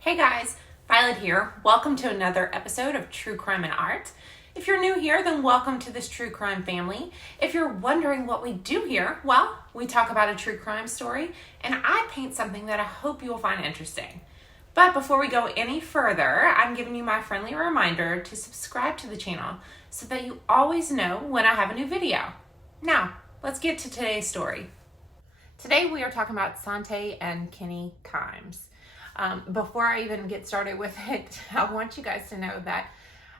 Hey guys, Violet here. Welcome to another episode of True Crime and Art. If you're new here, then welcome to this true crime family. If you're wondering what we do here, well, we talk about a true crime story and I paint something that I hope you will find interesting. But before we go any further, I'm giving you my friendly reminder to subscribe to the channel so that you always know when I have a new video. Now, let's get to today's story. Today we are talking about Sante and Kenny Kimes. Before I even get started with it, I want you guys to know that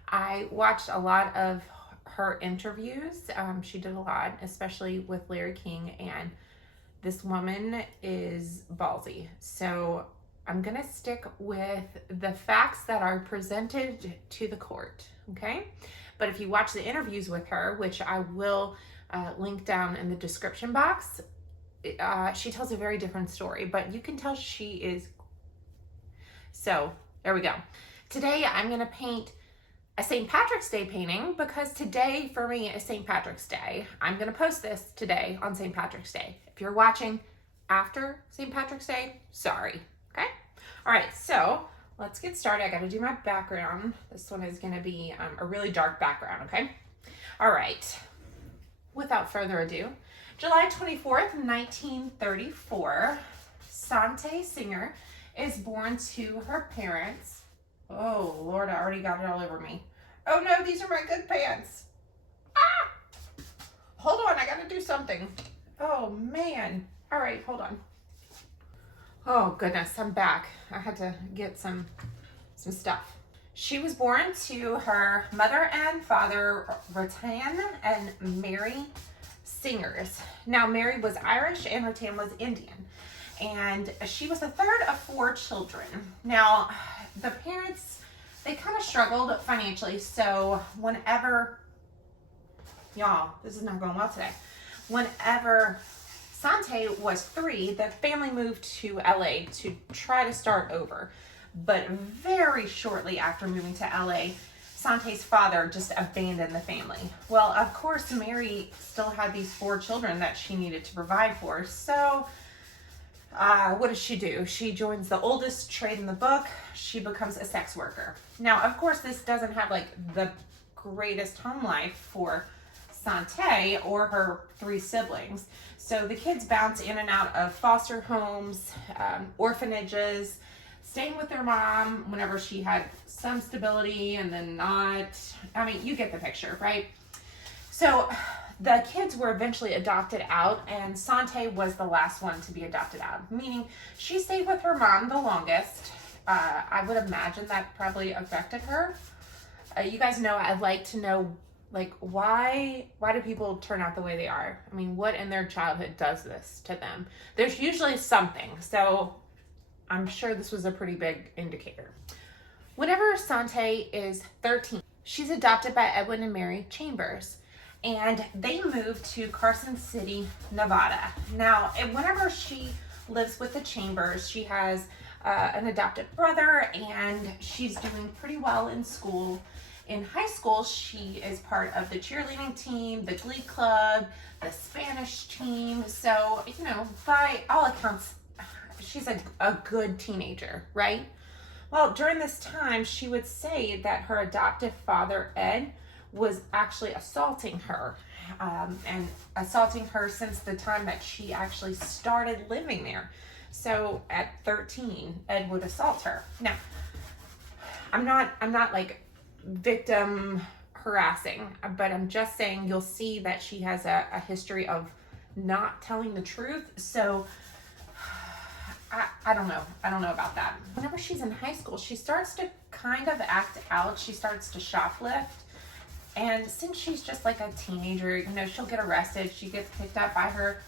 I watched a lot of her interviews. She did a lot, especially with Larry King, and this woman is ballsy. So I'm gonna stick with the facts that are presented to the court, okay? But if you watch the interviews with her, which I will link down in the description box, she tells a very different story, but you can tell she is. So there we go. Today I'm going to paint a St. Patrick's Day painting because today for me is St. Patrick's Day. I'm going to post this today on St. Patrick's Day. If you're watching after St. Patrick's Day, sorry. Okay? All right, so let's get started. I got to do my background. This one is going to be a really dark background, okay? All right. Without further ado, July 24th, 1934, Sante Singer is born to her parents. Oh, Lord, I already got it all over me. Oh, no, these are my good pants. Ah! Hold on, I got to do something. Oh, man. All right, hold on. Oh, goodness, I'm back. I had to get some stuff. She was born to her mother and father, Rattan and Mary Singers. Now, Mary was Irish and Rattan was Indian. And she was the third of 4 children. Now, the parents, they kind of struggled financially. So whenever, y'all, this is not going well today. Whenever Sante was 3, the family moved to LA to try to start over. But very shortly after moving to LA, Sante's father just abandoned the family. Well, of course, Mary still had these 4 children that she needed to provide for. So what does she do? She joins the oldest trade in the book. She becomes a sex worker. Now, of course, this doesn't have like the greatest home life for Sante or her 3 siblings. So the kids bounce in and out of foster homes, orphanages, staying with their mom whenever she had some stability and then not. I mean, you get the picture, right? So the kids were eventually adopted out, and Sante was the last one to be adopted out, meaning she stayed with her mom the longest. I would imagine that probably affected her. You guys know I'd like to know, like, why do people turn out the way they are? I mean, what in their childhood does this to them? There's usually something, so I'm sure this was a pretty big indicator. Whenever Sante is 13, she's adopted by Edwin and Mary Chambers. And they moved to Carson City, Nevada. Now, whenever she lives with the Chambers, she has an adopted brother, and she's doing pretty well in school. In high school, she is part of the cheerleading team, the glee club, the Spanish team. So, you know, by all accounts, she's a good teenager, right? Well, during this time, she would say that her adoptive father, Ed, was actually assaulting her, and assaulting her since the time that she actually started living there. So at 13, Ed would assault her. Now, I'm not like victim harassing, but I'm just saying you'll see that she has a history of not telling the truth. So I don't know. I don't know about that. Whenever she's in high school, she starts to kind of act out. She starts to shoplift. And since she's just like a teenager, you know, she'll get arrested. She gets picked up by her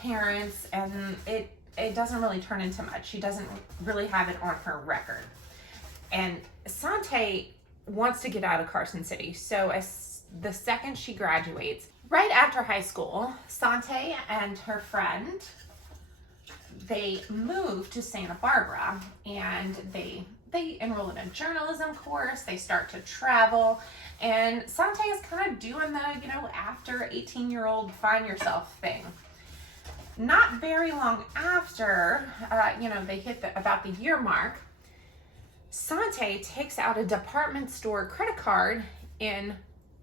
parents, and it doesn't really turn into much. She doesn't really have it on her record. And Sante wants to get out of Carson City. So as the second she graduates, right after high school, Sante and her friend, they move to Santa Barbara, and they enroll in a journalism course. They start to travel, and Sante is kind of doing the, you know, after 18-year-old find yourself thing. Not very long after, they hit about the year mark, Sante takes out a department store credit card in,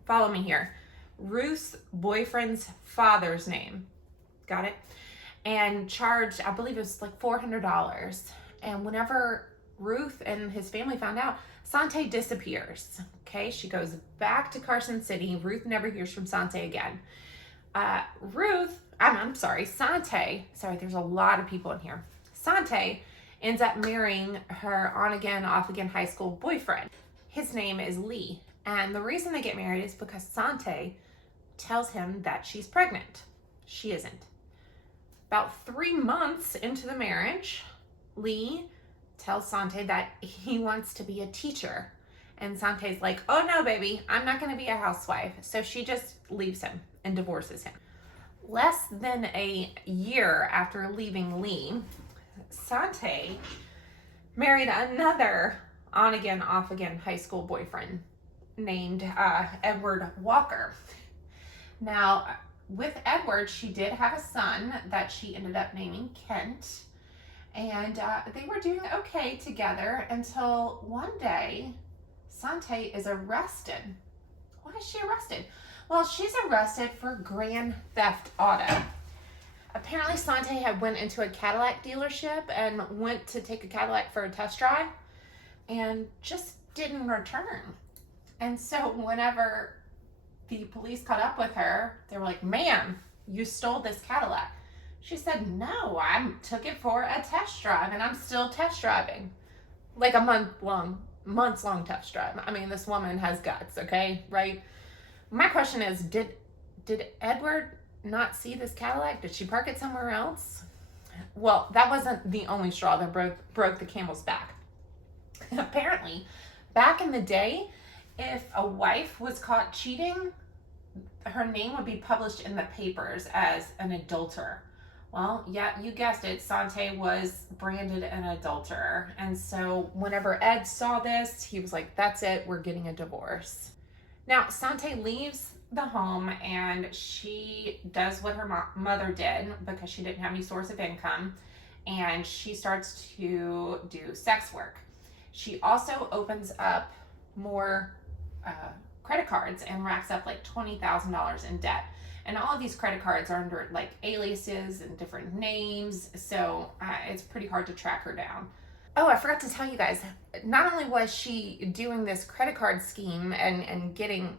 follow me here, Ruth's boyfriend's father's name. Got it? And charged, I believe it was like $400. And whenever Ruth and his family found out, Sante disappears. Okay, she goes back to Carson City. Ruth never hears from Sante again. Sante, sorry, there's a lot of people in here. Sante ends up marrying her on again, off again high school boyfriend. His name is Lee. And the reason they get married is because Sante tells him that she's pregnant. She isn't. About 3 months into the marriage, Lee tells Sante that he wants to be a teacher. And Sante's like, oh no, baby, I'm not going to be a housewife. So she just leaves him and divorces him. Less than a year after leaving Lee, Sante married another on again, off again high school boyfriend named Edward Walker. Now, with Edward, she did have a son that she ended up naming Kent. And they were doing okay together until one day, Sante is arrested. Why is she arrested? Well, she's arrested for grand theft auto. Apparently, Sante had went into a Cadillac dealership and went to take a Cadillac for a test drive and just didn't return. And so whenever the police caught up with her, they were like, ma'am, you stole this Cadillac. She said, no, I took it for a test drive and I'm still test driving. Like a months long test drive. I mean, this woman has guts, okay? Right? My question is, did Edward not see this Cadillac? Did she park it somewhere else? Well, that wasn't the only straw that broke the camel's back. Apparently, back in the day, if a wife was caught cheating, her name would be published in the papers as an adulterer. Well, yeah, you guessed it, Sante was branded an adulterer. And so whenever Ed saw this, he was like, that's it, we're getting a divorce. Now, Sante leaves the home and she does what her mother did because she didn't have any source of income, and she starts to do sex work. She also opens up more credit cards and racks up like $20,000 in debt. And all of these credit cards are under like aliases and different names, so it's pretty hard to track her down. Oh, I forgot to tell you guys, not only was she doing this credit card scheme and getting,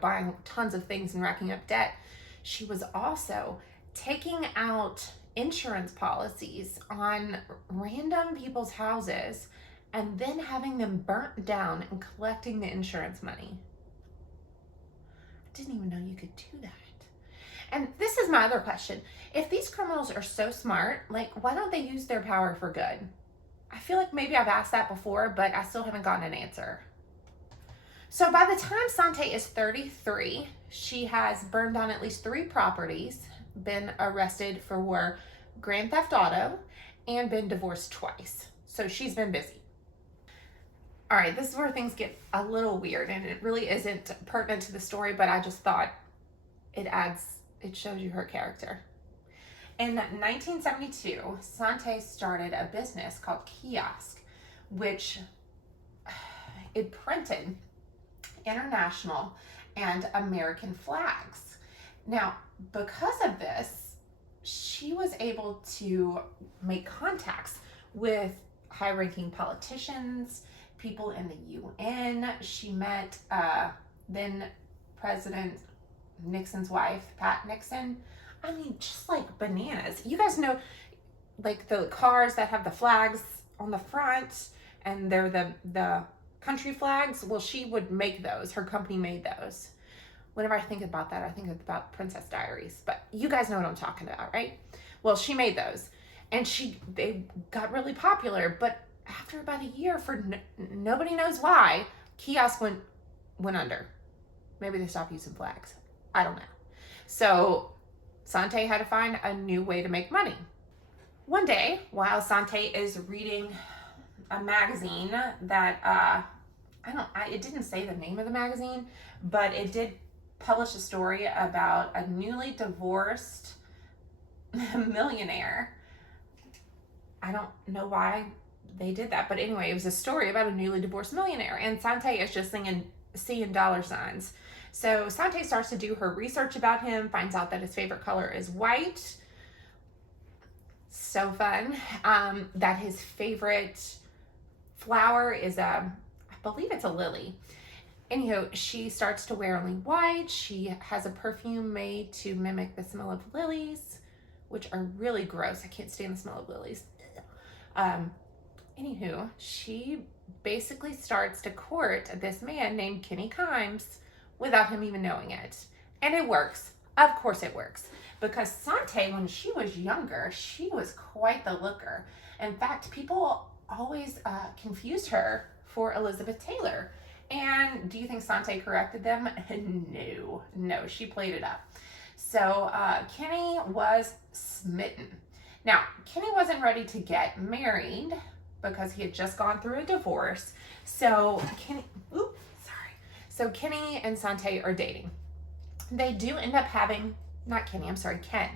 buying tons of things and racking up debt, she was also taking out insurance policies on random people's houses and then having them burnt down and collecting the insurance money. I didn't even know you could do that. And this is my other question. If these criminals are so smart, why don't they use their power for good? I feel like maybe I've asked that before, but I still haven't gotten an answer. So by the time Sante is 33, she has burned down at least 3 properties, been arrested for grand theft auto, and been divorced twice. So she's been busy. All right, this is where things get a little weird, and it really isn't pertinent to the story, but I just thought it shows you her character. In 1972, Sante started a business called Kiosk, which it printed international and American flags. Now, because of this, she was able to make contacts with high-ranking politicians, people in the UN. She met then President Nixon's wife, Pat Nixon. I mean, just like bananas. You guys know, like the cars that have the flags on the front and they're the country flags. Well, she would make those. Her company made those. Whenever I think about that, I think about Princess Diaries. But you guys know what I'm talking about, right? Well, she made those. And they got really popular. But after about a year, for nobody knows why, Kiosk went under. Maybe they stopped using flags. I don't know. So Sante had to find a new way to make money. One day, while Sante is reading a magazine that, it didn't say the name of the magazine, but it did publish a story about a newly divorced millionaire. I don't know why they did that. But anyway, it was a story about a newly divorced millionaire, and Sante is just seeing dollar signs. So Sante starts to do her research about him, finds out that his favorite color is white. So fun. That his favorite flower is I believe it's a lily. Anyhow, she starts to wear only white. She has a perfume made to mimic the smell of lilies, which are really gross. I can't stand the smell of lilies. Anywho, she basically starts to court this man named Kenny Kimes without him even knowing it. And it works. Of course it works. Because Sante, when she was younger, she was quite the looker. In fact, people always confused her for Elizabeth Taylor. And do you think Sante corrected them? No, she played it up. So Kenny was smitten. Now, Kenny wasn't ready to get married because he had just gone through a divorce. So Kenny and Sante are dating. They do end up having, Ken.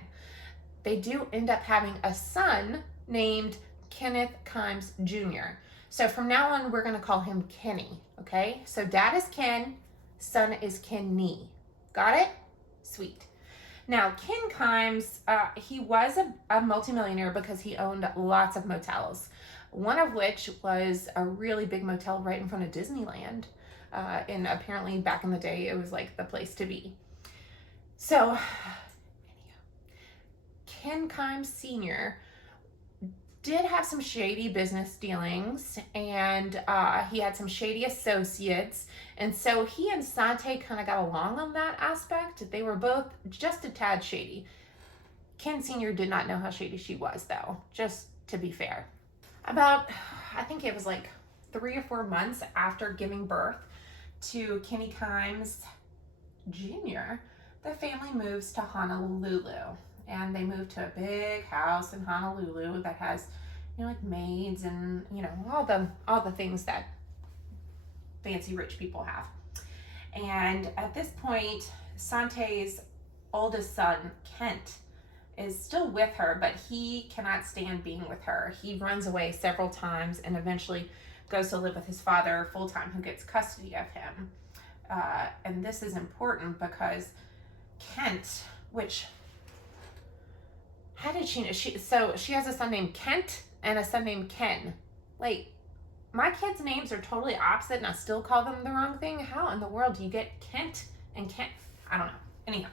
They do end up having a son named Kenneth Kimes Jr. So from now on, we're going to call him Kenny, okay? So dad is Ken, son is Kenny. Got it? Sweet. Now, Ken Kimes, he was a multimillionaire because he owned lots of motels, one of which was a really big motel right in front of Disneyland. And apparently back in the day, it was like the place to be. So, Ken Kimes Sr. did have some shady business dealings, and he had some shady associates, and so he and Sante kind of got along on that aspect. They were both just a tad shady. Ken Sr. did not know how shady she was, though, just to be fair. About, I think it was like 3 or 4 months after giving birth to Kenny Kimes Jr., the family moves to Honolulu. And they move to a big house in Honolulu that has, like maids and, all the things that fancy rich people have. And at this point, Sante's oldest son, Kent, is still with her, but he cannot stand being with her. He runs away several times and eventually goes to live with his father full-time, who gets custody of him. And this is important because Kent, how did she know? So she has a son named Kent and a son named Ken. Like, my kids' names are totally opposite and I still call them the wrong thing. How in the world do you get Kent and Kent? I don't know. Anyhow,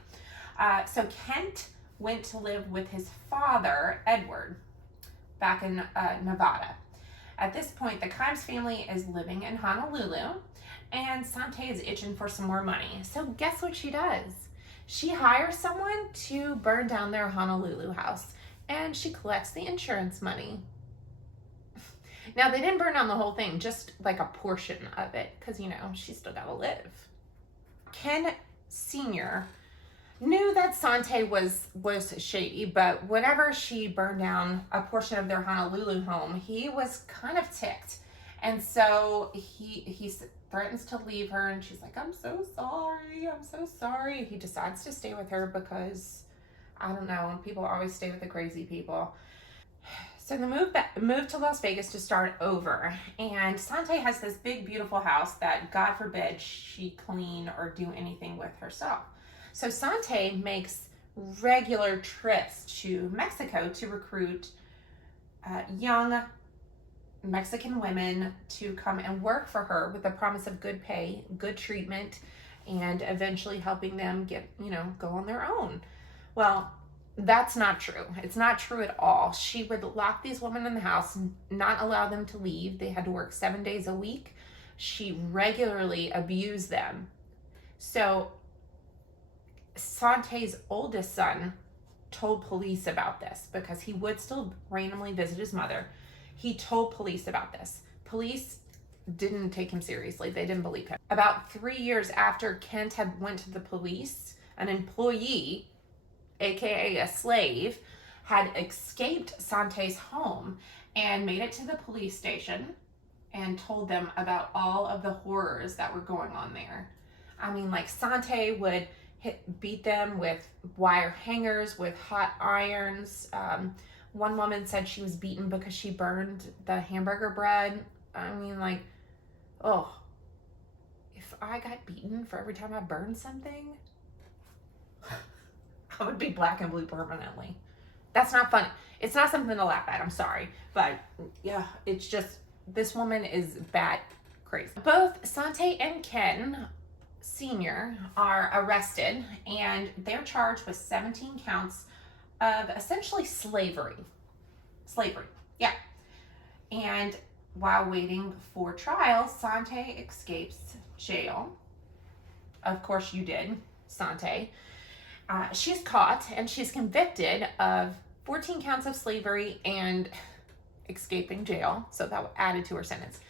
so Kent went to live with his father, Edward, back in Nevada. At this point, the Kimes family is living in Honolulu, and Sante is itching for some more money. So guess what she does? She hires someone to burn down their Honolulu house, and she collects the insurance money. Now, they didn't burn down the whole thing, just like a portion of it, because, she's still got to live. Ken Sr. knew that Sante was shady, but whenever she burned down a portion of their Honolulu home, he was kind of ticked. And so he threatens to leave her, and she's like, I'm so sorry. He decides to stay with her because, I don't know, people always stay with the crazy people. So they move to Las Vegas to start over, and Sante has this big, beautiful house that, God forbid, she clean or do anything with herself. So Sante makes regular trips to Mexico to recruit young Mexican women to come and work for her with the promise of good pay, good treatment, and eventually helping them get, go on their own. Well, that's not true. It's not true at all. She would lock these women in the house, not allow them to leave. They had to work 7 days a week. She regularly abused them. So Sante's oldest son told police about this because he would still randomly visit his mother. He told police about this. Police didn't take him seriously. They didn't believe him. About 3 years after Kent had went to the police, an employee, aka a slave, had escaped Sante's home and made it to the police station and told them about all of the horrors that were going on there. I mean, like, Sante would beat them with wire hangers, with hot irons, One woman said she was beaten because she burned the hamburger bread. I mean, like, oh, if I got beaten for every time I burned something, I would be black and blue permanently. That's not funny. It's not something to laugh at. I'm sorry. But yeah, it's just, this woman is bat crazy. Both Sante and Ken Sr. are arrested, and they're charged with 17 counts of essentially slavery. Slavery, yeah. And while waiting for trial, Sante escapes jail. Of course you did, Sante. She's caught and she's convicted of 14 counts of slavery and escaping jail. So that added to her sentence.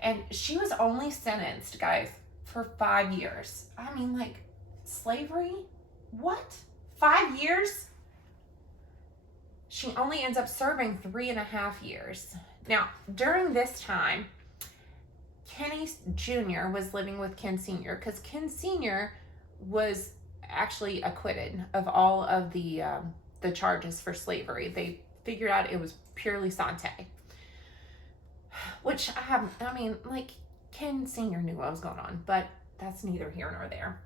And she was only sentenced, guys, for 5 years. I mean, like, slavery? What? 5 years? She only ends up serving 3.5 years. Now, during this time, Kenny Jr. was living with Ken Sr. because Ken Sr. was actually acquitted of all of the charges for slavery. They figured out it was purely Sante. Which I mean, like, Ken Sr. knew what was going on, but that's neither here nor there.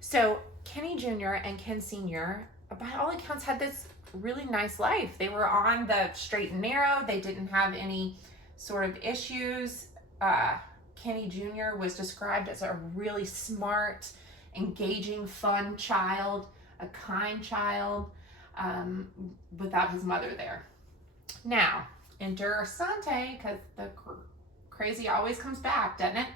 So Kenny Jr. and Ken Sr., by all accounts, had this really nice life. They were on the straight and narrow. They didn't have any sort of issues. Kenny Jr. was described as a really smart, engaging, fun child, a kind child, without his mother there. Now, enter Sante, because the crazy always comes back, doesn't it?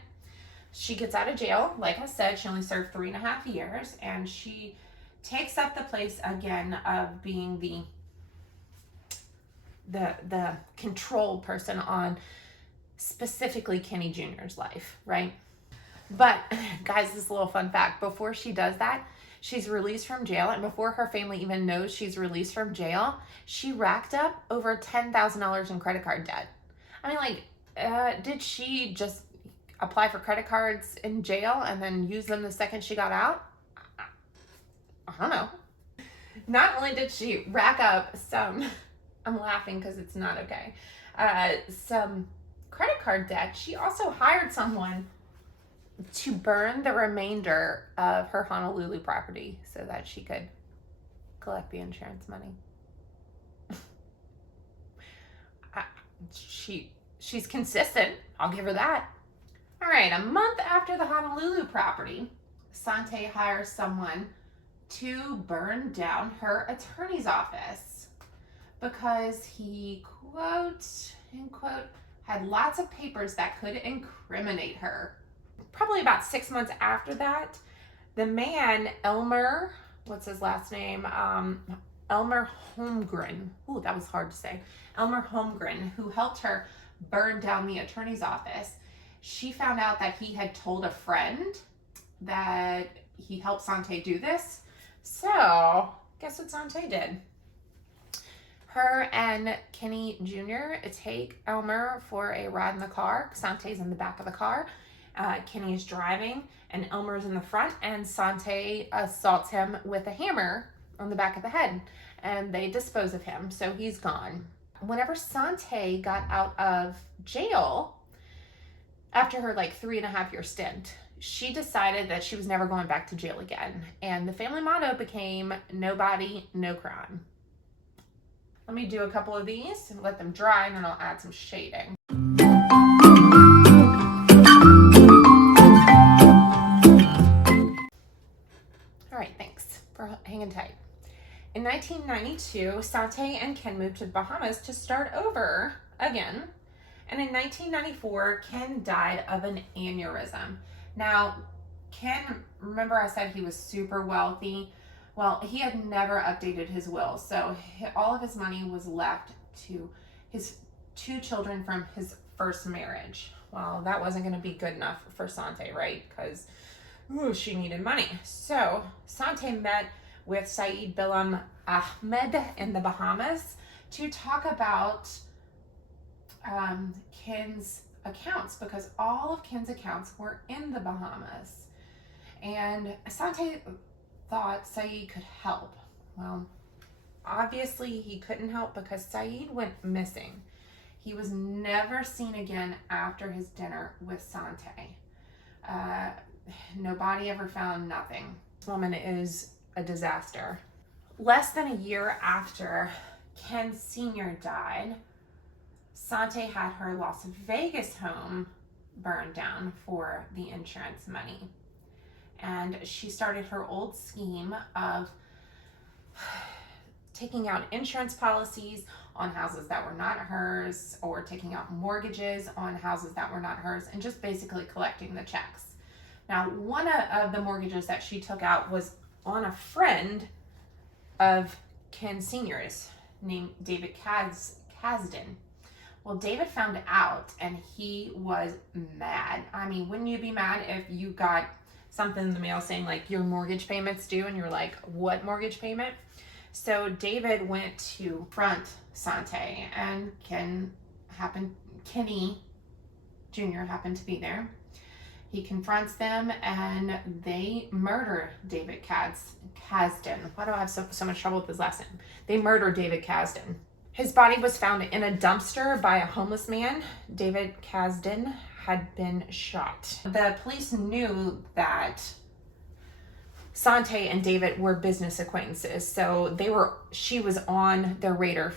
She gets out of jail. Like I said, she only served 3.5 years, and she takes up the place again of being the control person on specifically Kenny Jr.'s life, right? But guys, this little fun fact, before she does that, she's released from jail, and before her family even knows she's released from jail, she racked up over $10,000 in credit card debt. I mean, like, did she just apply for credit cards in jail and then use them the second she got out? I don't know. Not only did she rack up some, I'm laughing because it's not okay, some credit card debt, she also hired someone to burn the remainder of her Honolulu property so that she could collect the insurance money. She's consistent. I'll give her that. All right, a month after the Honolulu property, Sante hires someone to burn down her attorney's office because he, quote, unquote, had lots of papers that could incriminate her. Probably about 6 months after that, the man, Elmer, what's his last name? Elmer Holmgren. Ooh, that was hard to say. Elmer Holmgren, who helped her burn down the attorney's office. She found out that he had told a friend that he helped Sante do this. So, guess what Sante did? Her and Kenny Jr. take Elmer for a ride in the car. Sante's in the back of the car. Kenny is driving, and Elmer's in the front, and Sante assaults him with a hammer on the back of the head, and they dispose of him, so he's gone. Whenever Sante got out of jail, after her 3.5 year stint, she decided that she was never going back to jail again, and the family motto became "No body, no crime." Let me do a couple of these and let them dry, and then I'll add some shading. All right, thanks for hanging tight. In 1992, Sante and Ken moved to the Bahamas to start over again. And in 1994, Ken died of an aneurysm. Now, Ken, remember I said he was super wealthy? Well, he had never updated his will, so all of his money was left to his 2 children from his first marriage. Well, that wasn't going to be good enough for Sante, right? Because she needed money. So Sante met with Saeed Bilam Ahmed in the Bahamas to talk about Ken's accounts, because all of Ken's accounts were in the Bahamas. And Sante thought Saeed could help. Well, obviously he couldn't help because Saeed went missing. He was never seen again after his dinner with Sante. Nobody ever found nothing. This woman is a disaster. Less than a year after Ken Sr. died, Sante had her Las Vegas home burned down for the insurance money. And she started her old scheme of taking out insurance policies on houses that were not hers, or taking out mortgages on houses that were not hers, and just basically collecting the checks. Now, one of the mortgages that she took out was on a friend of Ken Sr.'s named David Kasdan. Well, David found out and he was mad. I mean, wouldn't you be mad if you got something in the mail saying like your mortgage payment's due and you're like, what mortgage payment? So David went to confront Sante, and Kenny Jr. happened to be there. He confronts them and they murder David Kasdan. Why do I have so much trouble with his last name? They murder David Kasdan. His body was found in a dumpster by a homeless man. David Kasdan had been shot. The police knew that Sante and David were business acquaintances, so she was on their radar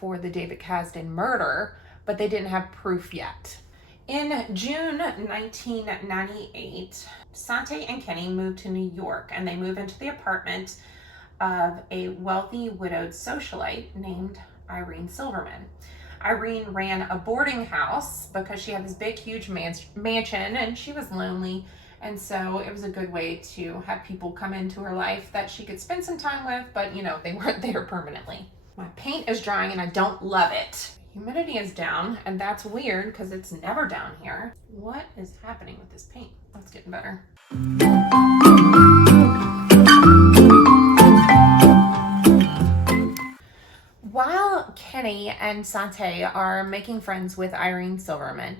for the David Kasdan murder, but they didn't have proof yet. In June 1998, Sante and Kenny moved to New York, and they moved into the apartment of a wealthy widowed socialite named Irene Silverman. Irene ran a boarding house because she had this big, huge mansion, and she was lonely. And so it was a good way to have people come into her life that she could spend some time with, but they weren't there permanently. My paint is drying and I don't love it. Humidity is down, and that's weird because it's never down here. What is happening with this paint? That's getting better. While Kenny and Sante are making friends with Irene Silverman,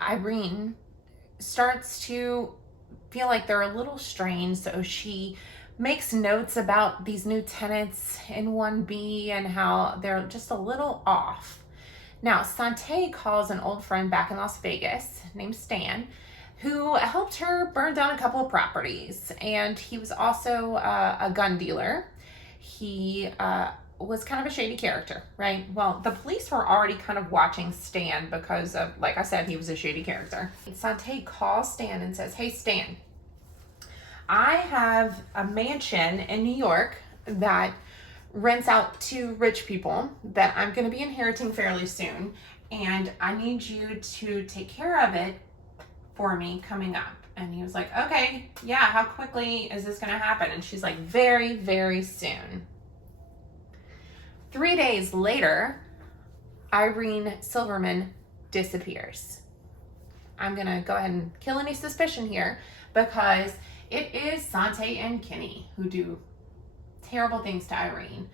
Irene starts to feel like they're a little strange, so she makes notes about these new tenants in 1B and how they're just a little off. Now, Sante calls an old friend back in Las Vegas named Stan, who helped her burn down a couple of properties, and he was also a gun dealer. He was kind of a shady character, right? Well, the police were already kind of watching Stan because of, like I said, he was a shady character. Sante calls Stan and says, "Hey, Stan, I have a mansion in New York that rents out to rich people that I'm going to be inheriting fairly soon, and I need you to take care of it for me coming up." And he was like, "Okay, yeah, how quickly is this going to happen?" And she's like, "Very, very soon." 3 days later, Irene Silverman disappears. I'm going to go ahead and kill any suspicion here because it is Sante and Kenny who do terrible things to Irene.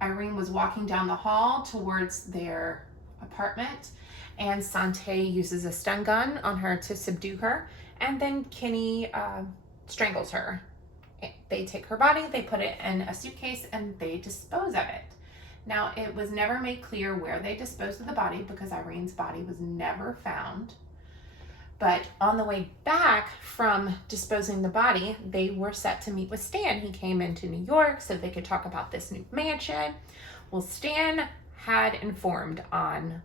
Irene was walking down the hall towards their apartment, and Sante uses a stun gun on her to subdue her, and then Kenny strangles her. They take her body, they put it in a suitcase, and they dispose of it. Now, it was never made clear where they disposed of the body because Irene's body was never found. But on the way back from disposing the body, they were set to meet with Stan. He came into New York so they could talk about this new mansion. Well, Stan had informed on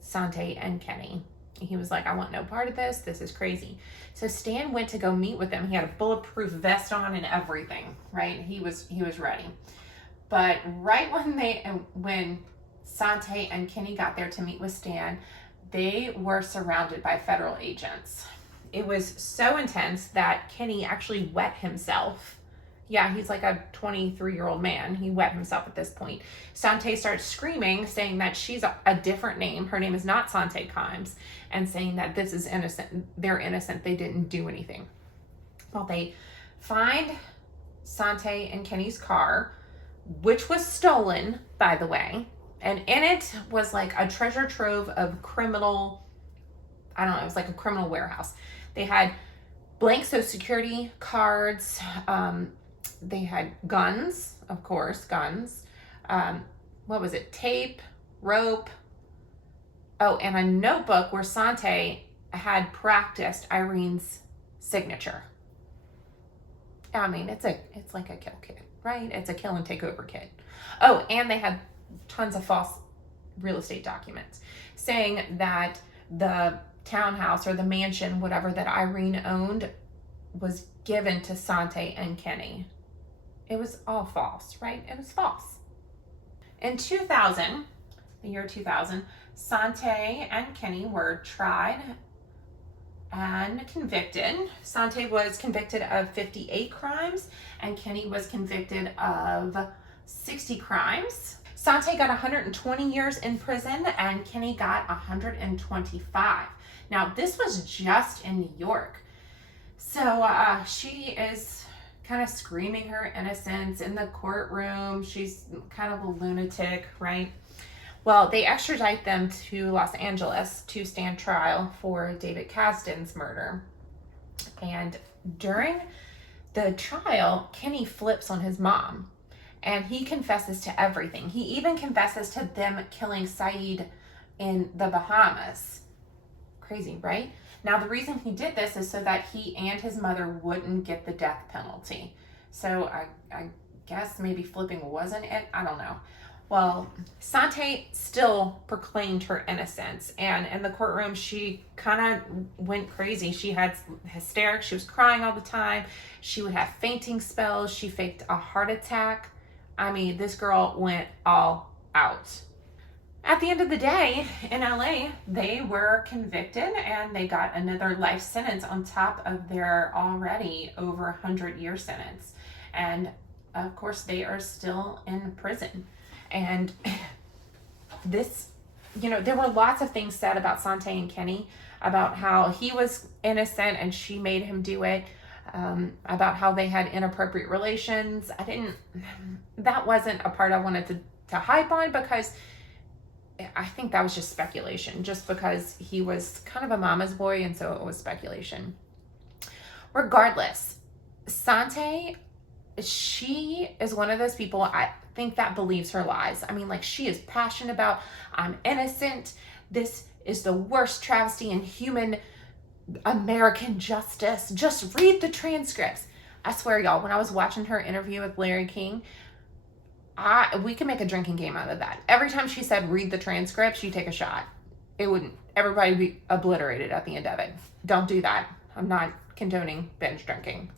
Sante and Kenny. He was like, "I want no part of this. This is crazy." So Stan went to go meet with them. He had a bulletproof vest on and everything, right? He was ready. But right when Sante and Kenny got there to meet with Stan, they were surrounded by federal agents. It was so intense that Kenny actually wet himself. Yeah, he's like a 23-year-old man. He wet himself at this point. Sante starts screaming, saying that she's a different name. Her name is not Sante Kimes, and saying that this is innocent. They're innocent. They didn't do anything. Well, they find Sante and Kenny's car, which was stolen, by the way. And in it was like a treasure trove of criminal, I don't know, it was like a criminal warehouse. They had blank social security cards, They had guns, of course, guns. What was it? Tape, rope. Oh, and a notebook where Sante had practiced Irene's signature. I mean, it's like a kill kit, right? It's a kill and take over kit. Oh, and they had tons of false real estate documents saying that the townhouse or the mansion, whatever that Irene owned, was given to Sante and Kenny. It was all false, right? It was false. In 2000, the year 2000, Sante and Kenny were tried and convicted. Sante was convicted of 58 crimes and Kenny was convicted of 60 crimes. Sante got 120 years in prison and Kenny got 125. Now, this was just in New York. So she is kind of screaming her innocence in the courtroom. She's kind of a lunatic, right? Well, they extradite them to Los Angeles to stand trial for David Kasdan's murder. And during the trial, Kenny flips on his mom and he confesses to everything. He even confesses to them killing Saeed in the Bahamas. Crazy, right? Now, the reason he did this is so that he and his mother wouldn't get the death penalty. So I guess maybe flipping wasn't it. I don't know. Well, Sante still proclaimed her innocence, and in the courtroom, she kind of went crazy. She had hysterics. She was crying all the time. She would have fainting spells. She faked a heart attack. I mean, this girl went all out. At the end of the day, in LA, they were convicted and they got another life sentence on top of their already over 100-year sentence. And of course, they are still in prison. And this, there were lots of things said about Sante and Kenny, about how he was innocent and she made him do it, about how they had inappropriate relations. That wasn't a part I wanted to hype on because I think that was just speculation, just because he was kind of a mama's boy, and so it was speculation. Regardless, Sante, she is one of those people I think that believes her lies. I mean, like, she is passionate about, I'm innocent. This is the worst travesty in human American justice. Just read the transcripts. I swear, y'all, when I was watching her interview with Larry King, we can make a drinking game out of that. Every time she said read the transcript, she'd take a shot. Everybody would be obliterated at the end of it. Don't do that. I'm not condoning binge drinking.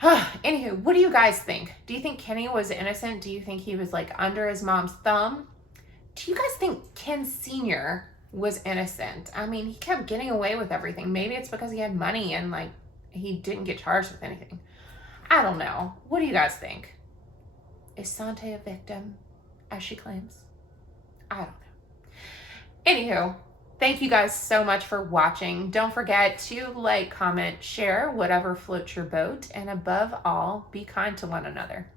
Anywho, what do you guys think? Do you think Kenny was innocent? Do you think he was like under his mom's thumb? Do you guys think Ken Sr. was innocent? I mean, he kept getting away with everything. Maybe it's because he had money and like he didn't get charged with anything. I don't know. What do you guys think? Is Sante a victim, as she claims? I don't know. Anywho, thank you guys so much for watching. Don't forget to like, comment, share, whatever floats your boat. And above all, be kind to one another.